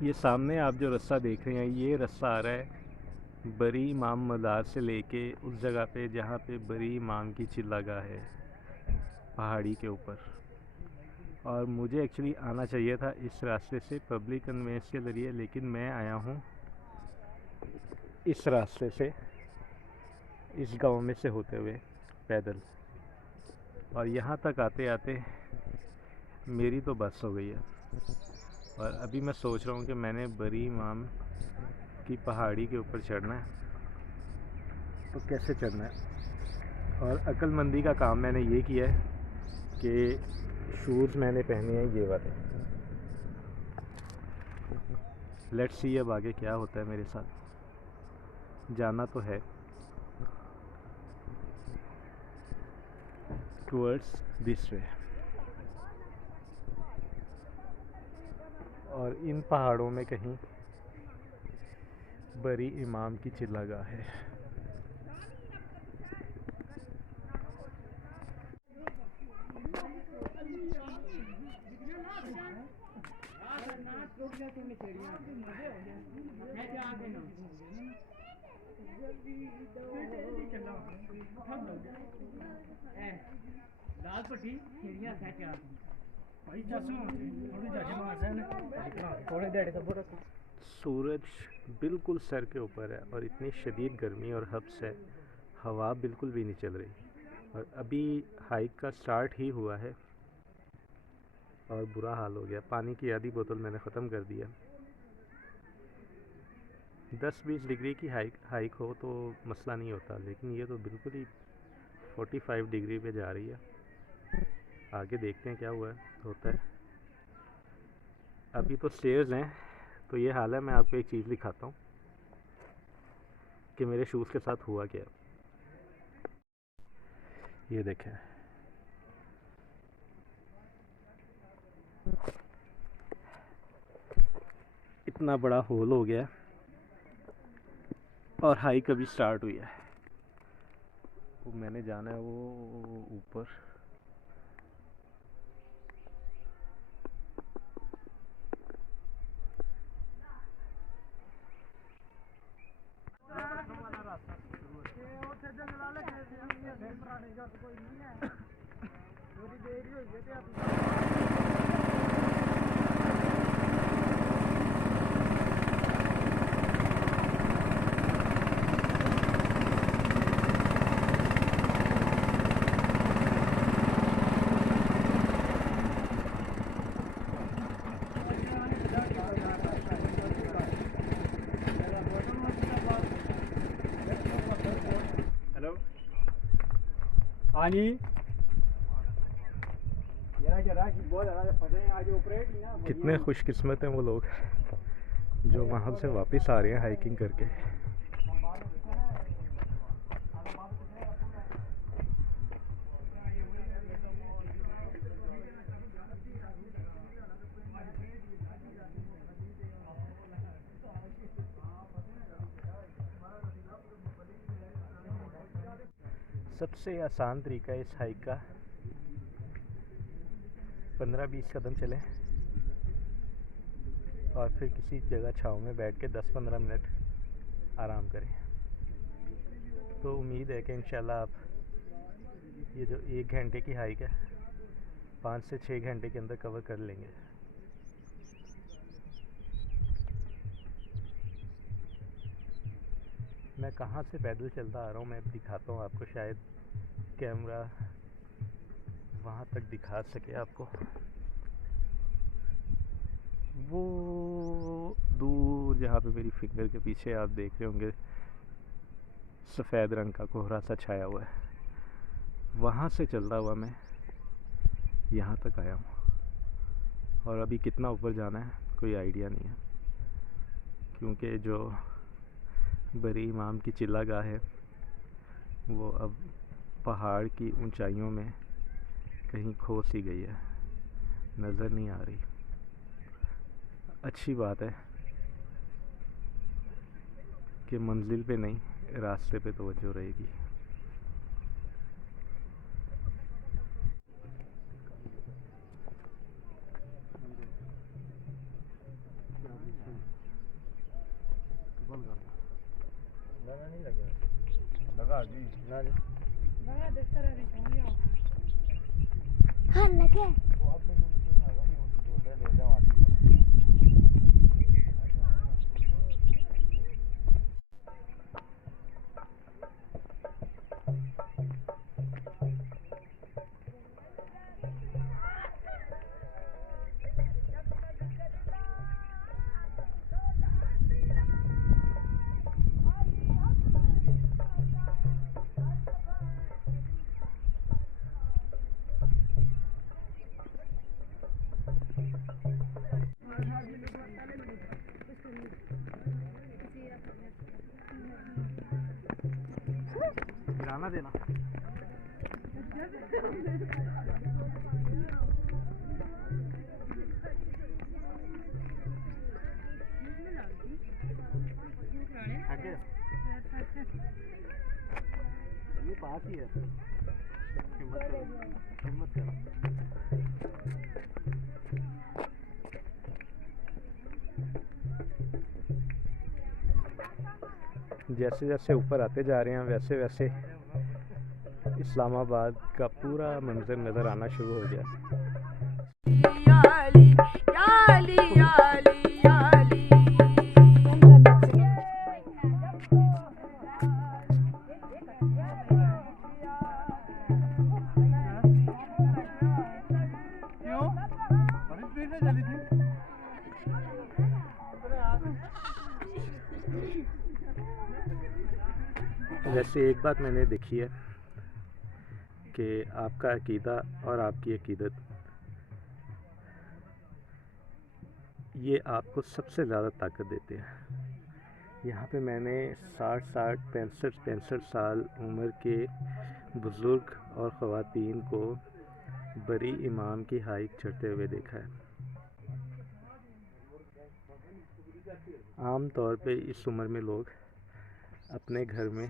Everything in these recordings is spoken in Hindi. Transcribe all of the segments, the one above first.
ये सामने आप जो रास्ता देख रहे हैं, ये रास्ता आ रहा है बरी इमाम मज़ार से लेके उस जगह पे जहाँ पे बरी इमाम की चिल्लागाह है, पहाड़ी के ऊपर। और मुझे एक्चुअली आना चाहिए था इस रास्ते से पब्लिक कन्वेंस के ज़रिए, लेकिन मैं आया हूँ इस रास्ते से, इस गांव में से होते हुए पैदल। और यहाँ तक आते आते मेरी तो बस हो गई है। और अभी मैं सोच रहा हूँ कि मैंने बरी इमाम की पहाड़ी के ऊपर चढ़ना है, तो कैसे चढ़ना है। और अक्लमंदी का काम मैंने ये किया है कि शूज़ मैंने पहने हैं ये वाले। लेट्स सी अब आगे क्या होता है मेरे साथ। जाना तो है टुवर्ड्स दिस वे। और इन पहाड़ों में कहीं बरी इमाम की चिल्लागाह है। सूरज बिल्कुल सर के ऊपर है और इतनी शदीद गर्मी और हब्स है, हवा बिल्कुल भी नहीं चल रही। और अभी हाइक का स्टार्ट ही हुआ है और बुरा हाल हो गया। पानी की आधी बोतल मैंने ख़त्म कर दिया। 10-20 डिग्री की हाइक हो तो मसला नहीं होता, लेकिन ये तो बिल्कुल ही 45 डिग्री पे जा रही है। आगे देखते हैं क्या होता है। अभी तो स्टेयर्स हैं, तो ये हाल है। मैं आपको एक चीज़ दिखाता हूँ कि मेरे शूज़ के साथ हुआ क्या। ये देखें, इतना बड़ा होल हो गया और हाइक अभी स्टार्ट हुई है। वो मैंने जाना है वो ऊपर। हेलो, हाँ जी। कितने खुशकिस्मत हैं वो लोग जो वहाँ से वापस आ रहे हैं हाइकिंग करके। सबसे आसान तरीका है इस हाइक का, 15-20 कदम चलें और फिर किसी जगह छाँव में बैठ के 10-15 मिनट आराम करें। तो उम्मीद है कि इंशाल्लाह आप ये जो 1 घंटे की हाइक है 5 से 6 घंटे के अंदर कवर कर लेंगे। मैं कहाँ से पैदल चलता आ रहा हूँ मैं दिखाता हूँ आपको, शायद कैमरा वहाँ तक दिखा सके आपको। वो दूर जहाँ पे मेरी फिंगर के पीछे आप देख रहे होंगे सफ़ेद रंग का कोहरा सा छाया हुआ है, वहाँ से चलता हुआ मैं यहाँ तक आया हूँ। और अभी कितना ऊपर जाना है कोई आइडिया नहीं है, क्योंकि जो बरी इमाम की चिल्लागाह है वो अब पहाड़ की ऊंचाइयों में कहीं खो सी गई है, नज़र नहीं आ रही। अच्छी बात है कि मंजिल पे नहीं, रास्ते पे तवज्जो रहेगी। नहीं लगा जी ना जी हाँ लगे गिराना देना आगे ये पास ही है हिम्मत करो हिम्मत करो जैसे जैसे ऊपर आते जा रहे हैं वैसे वैसे इस्लामाबाद का पूरा मंजर नज़र आना शुरू हो गया। वैसे एक बात मैंने देखी है कि आपका अकीदा और आपकी अकीदत ये आपको सबसे ज़्यादा ताकत देते हैं। यहाँ पे मैंने 60-60 65 साल उम्र के बुज़ुर्ग और ख़वातीन को बरी इमाम की हाइक चढ़ते हुए देखा है। आम तौर पे इस उम्र में लोग अपने घर में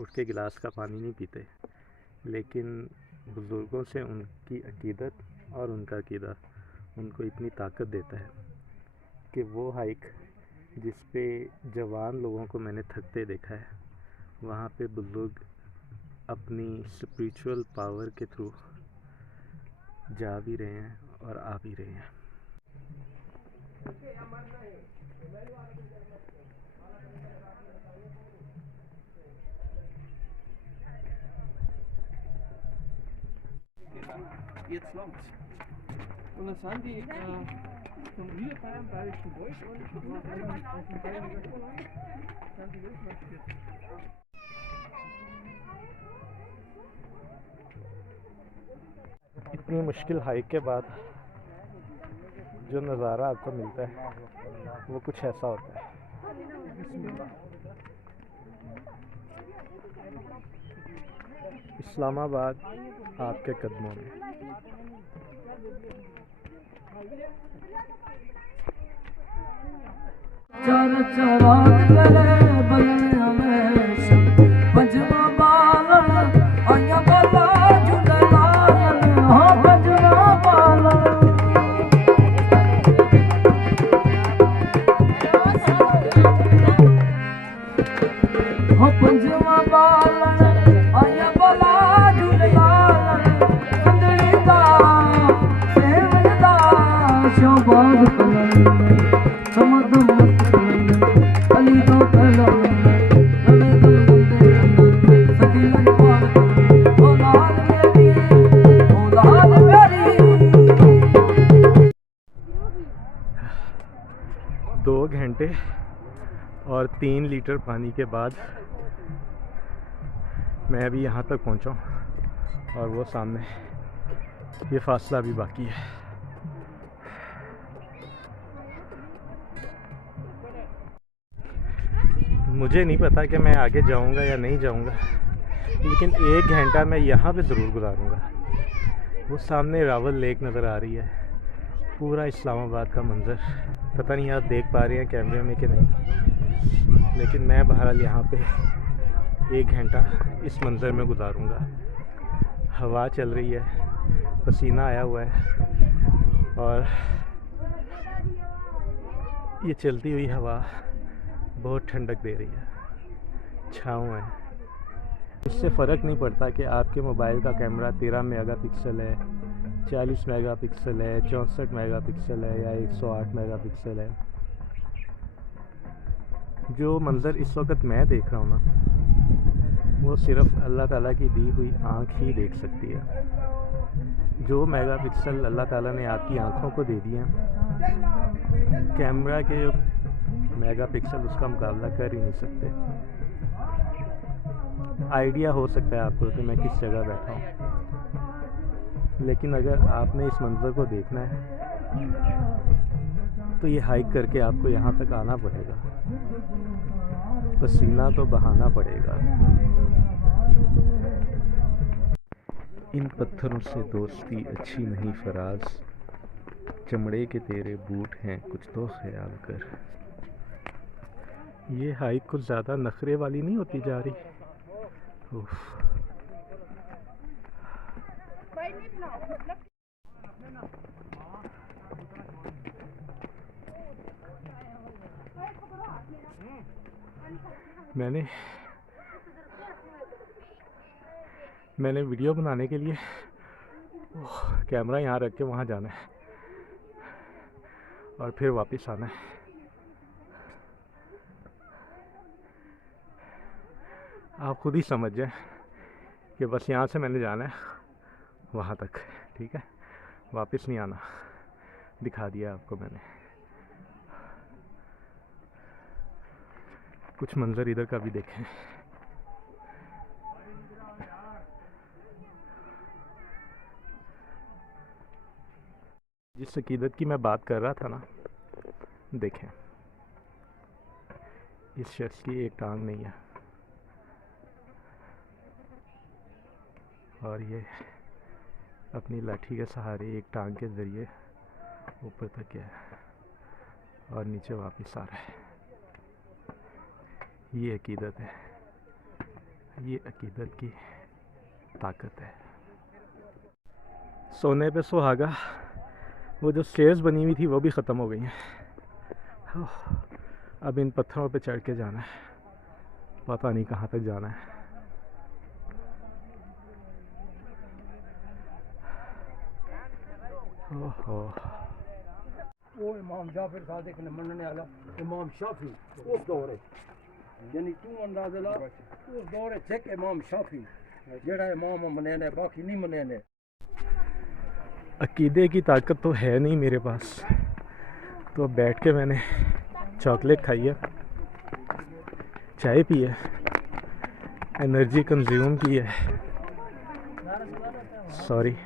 उठ के गिलास का पानी नहीं पीते, लेकिन बुज़ुर्गों से उनकी अकीदत और उनका अकीदा उनको इतनी ताकत देता है कि वो हाइक जिस पे जवान लोगों को मैंने थकते देखा है, वहाँ पे बुज़ुर्ग अपनी स्पिरिचुअल पावर के थ्रू जा भी रहे हैं और आ भी रहे हैं। Jetzt läuft's. Und dann sind die vom Niederbayern Bayerischen Wald und इतनी मुश्किल हाइक के बाद जो नज़ारा आपको मिलता है वो कुछ ऐसा होता है। इस्लामाबाद आपके कदमों में। दो घंटे और 3 लीटर पानी के बाद मैं अभी यहाँ तक पहुँचा हूँ और वो सामने ये फासला भी बाकी है। मुझे नहीं पता कि मैं आगे जाऊँगा या नहीं जाऊँगा, लेकिन 1 घंटा मैं यहाँ पे ज़रूर गुजारूँगा। वो सामने रावल लेक नज़र आ रही है, पूरा इस्लामाबाद का मंज़र। पता नहीं आप देख पा रहे हैं कैमरे में कि नहीं, लेकिन मैं बहरहाल यहाँ पे 1 घंटा इस मंज़र में गुजारूँगा। हवा चल रही है, पसीना आया हुआ है और ये चलती हुई हवा बहुत ठंडक दे रही है, छाँव है। इससे फ़र्क नहीं पड़ता कि आपके मोबाइल का कैमरा 13 मेगापिक्सल है, 40 मेगापिक्सल है, 64 मेगापिक्सल है या 108 मेगापिक्सल है। जो मंज़र इस वक्त मैं देख रहा हूँ ना, वो सिर्फ़ अल्लाह ताला की दी हुई आँख ही देख सकती है। जो मेगापिक्सल अल्लाह ताला ने आपकी आँखों को दे दिए हैं, कैमरा के मेगापिक्सल उसका मुकाबला कर ही नहीं सकते। आइडिया हो सकता है आपको कि मैं किस जगह बैठा हूँ, लेकिन अगर आपने इस मंज़र को देखना है तो ये हाइक करके आपको यहाँ तक आना पड़ेगा, पसीना तो बहाना पड़ेगा। इन पत्थरों से दोस्ती अच्छी नहीं फराज, चमड़े के तेरे बूट हैं कुछ तो ख्याल कर। ये हाइक कुछ ज़्यादा नखरे वाली नहीं होती जा रही? उफ। मैंने वीडियो बनाने के लिए कैमरा यहाँ रख के वहाँ जाना है और फिर वापस आना है। आप खुद ही समझ जाए कि बस यहाँ से मैंने जाना है वहाँ तक, ठीक है, वापस नहीं आना। दिखा दिया आपको मैंने। कुछ मंज़र इधर का भी देखें। जिस अकीदत की मैं बात कर रहा था ना, देखें, इस शख्स की एक टांग नहीं है और ये अपनी लाठी के सहारे एक टांग के ज़रिए ऊपर तक गया है और नीचे वापस आ रहा है। ये अकीदत है, ये अकीदत की ताकत है। सोने पे सुहागा, वो जो स्टेयर्स बनी हुई थी वो भी ख़त्म हो गई हैं। अब इन पत्थरों पे चढ़ के जाना है, पता नहीं कहाँ तक जाना है। ओहो, वो इमाम जाफर सादिक ने मनने वाला इमाम शाफी उस दौर यानी तू अंदाज़ा ला उस दौर थे इमाम शाफी जेड़ा इमाम मने बाकी नहीं मने। अकीदे की ताकत तो है नहीं मेरे पास, तो अब बैठ के मैंने चॉकलेट खाई है, चाय पी है, एनर्जी कंज्यूम की है, सॉरी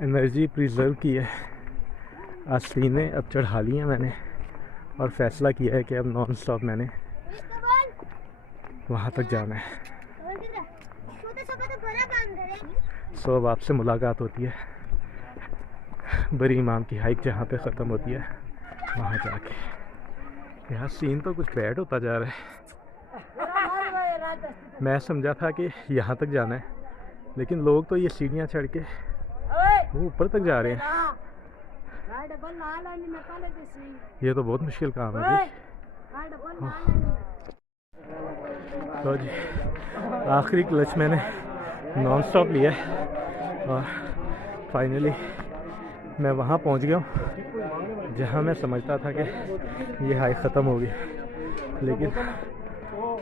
एनर्जी प्रिजर्व की है। आस्तीनें अब चढ़ा ली हैं मैंने और फ़ैसला किया है कि अब नॉन स्टॉप मैंने वहाँ तक जाना है। सो अब आपसे मुलाकात होती है बरी इमाम की हाइक जहाँ पे ख़त्म होती है वहाँ जाके। यहाँ सीन तो कुछ बैड होता जा रहा है। मैं समझा था कि यहाँ तक जाना है, लेकिन लोग तो ये सीढ़ियाँ चढ़ के वो ऊपर तक जा रहे हैं। ये तो बहुत मुश्किल काम है भाई। तो जी आखिरी क्लच मैंने नॉन स्टॉप लिया और फाइनली मैं वहाँ पहुँच गया हूँ जहाँ मैं समझता था कि ये हाइक ख़त्म होगी, लेकिन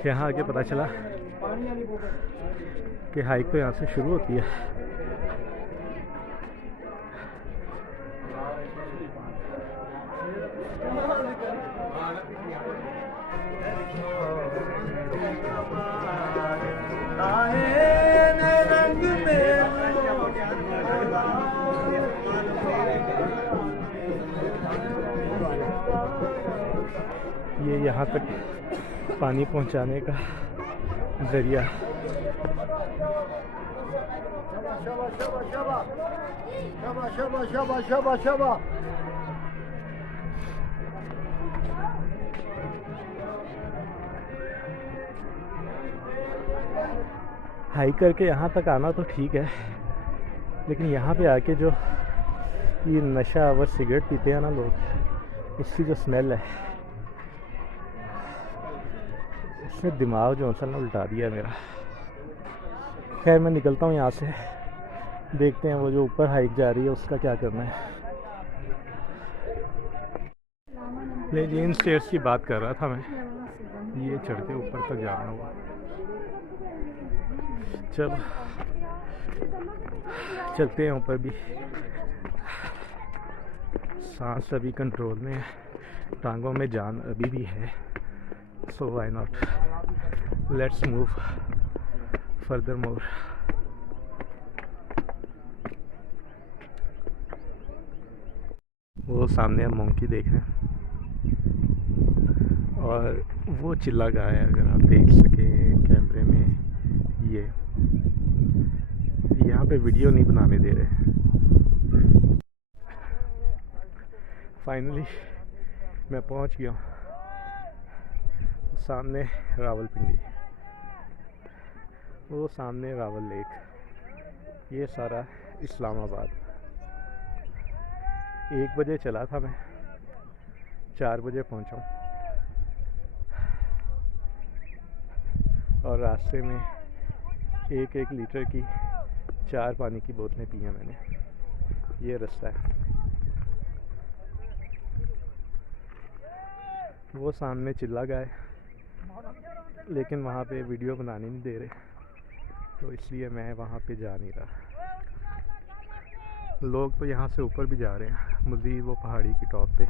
यहाँ आके पता चला कि हाइक तो यहाँ से शुरू होती है। ये यहाँ तक पानी पहुँचाने का ज़रिया। हाइक करके यहाँ तक आना तो ठीक है, लेकिन यहाँ पे आके जो ये नशा और सिगरेट पीते हैं ना लोग, उसकी जो स्मेल है इसने दिमाग जो है ना उल्टा दिया मेरा। खैर मैं निकलता हूँ यहाँ से, देखते हैं वो जो ऊपर हाइक जा रही है उसका क्या करना है। लेकिन इन स्टेयर्स की बात कर रहा था मैं, ये चढ़ते ऊपर तक जाना हुआ। चलो चलते हैं ऊपर भी। सांस अभी कंट्रोल में है, टांगों में जान अभी भी है, so why not, let's move further more. वो सामने हम मोंकी देख रहे हैं और वो चिल्ला गाय है, अगर आप देख सकें कैमरे में। ये यहाँ पे वीडियो नहीं बनाने दे रहे। फाइनली मैं पहुँच गया हूँ सामने रावलपिंडी, वो सामने रावल लेक, ये सारा इस्लामाबाद। 1 बजे चला था मैं, 4 बजे पहुँचा हूँ और रास्ते में 1-1 लीटर की 4 पानी की बोतलें पी हैं मैंने। ये रास्ता है। वो सामने चिल्ला गाय, लेकिन वहाँ पे वीडियो बनाने नहीं दे रहे, तो इसलिए मैं वहाँ पे जा नहीं रहा। लोग तो यहाँ से ऊपर भी जा रहे हैं, मज़ीद वो पहाड़ी की टॉप पे।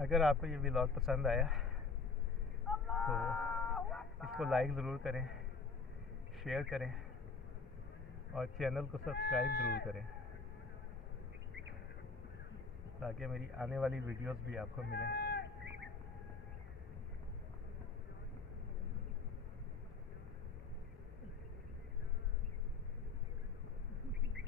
अगर आपको ये व्लॉग पसंद आया तो इसको लाइक ज़रूर करें, शेयर करें और चैनल को सब्सक्राइब ज़रूर करें, ताकि मेरी आने वाली वीडियोस भी आपको मिलें।